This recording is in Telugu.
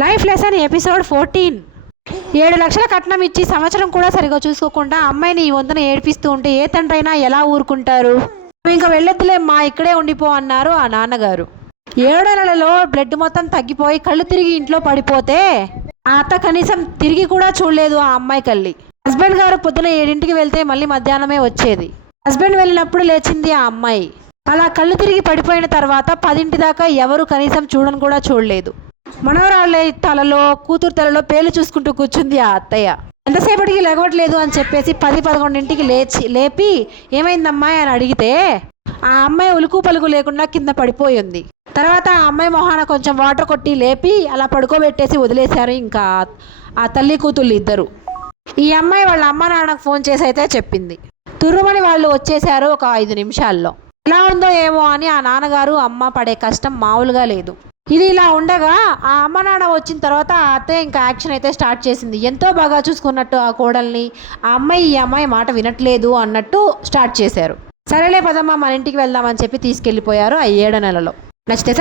Life lesson episode 14. 7 లక్షల కట్నం ఇచ్చి సంవత్సరం కూడా సరిగా చూసుకోకుండా అమ్మాయిని ఈ వంతున ఏడిపిస్తూ ఉంటే ఏ తండ్రైనా ఎలా ఊరుకుంటారు? ఇంకా వెళ్ళొద్దులే మా ఇక్కడే ఉండిపో అన్నారు ఆ నాన్నగారు. 7 నెలలో బ్లడ్ మొత్తం తగ్గిపోయి కళ్ళు తిరిగి ఇంట్లో పడిపోతే ఆ అత్త కనీసం తిరిగి కూడా చూడలేదు ఆ అమ్మాయి కళ్ళి. హస్బెండ్ గారు పొద్దున 7ంటికి వెళ్తే మళ్ళీ మధ్యాహ్నమే వచ్చేది. హస్బెండ్ వెళ్ళినప్పుడు లేచింది ఆ అమ్మాయి. అలా కళ్ళు తిరిగి పడిపోయిన తర్వాత 10ంటి దాకా ఎవరు కనీసం చూడను కూడా చూడలేదు. మనవరాళ్ళ తలలో కూతురు తలలో పేర్లు చూసుకుంటూ కూర్చుంది ఆ అత్తయ్య. ఎంతసేపటికి లెగవట్లేదు అని చెప్పేసి 10-11ంటికి లేపి ఏమైందమ్మా అని అడిగితే ఆ అమ్మాయి ఉలుకు పలుకు లేకుండా కింద పడిపోయింది. తర్వాత ఆ అమ్మాయి మొహాన కొంచెం వాటర్ కొట్టి లేపి అలా పడుకోబెట్టేసి వదిలేశారు ఇంకా ఆ తల్లి కూతుళ్ళు ఇద్దరు. ఈ అమ్మాయి వాళ్ళ అమ్మ నాన్నకు ఫోన్ చేసి అయితే చెప్పింది. తుర్రుమని వాళ్ళు వచ్చేశారు ఒక 5 నిమిషాల్లో. ఎలా ఉందో ఏమో అని ఆ నాన్నగారు అమ్మ పడే కష్టం మామూలుగా లేదు. ఇది ఇలా ఉండగా ఆ అమ్మ నాన్న వచ్చిన తర్వాత ఆ అత్తయ్య ఇంకా యాక్షన్ అయితే స్టార్ట్ చేసింది. ఎంతో బాగా చూసుకున్నట్టు ఆ కోడల్ని ఆ అమ్మాయి ఈ అమ్మాయి మాట వినట్లేదు అన్నట్టు స్టార్ట్ చేశారు. సరేలే పదమ్మా మన ఇంటికి వెళ్దామని చెప్పి తీసుకెళ్ళిపోయారు ఆ 7 నెలలో. నచ్చితే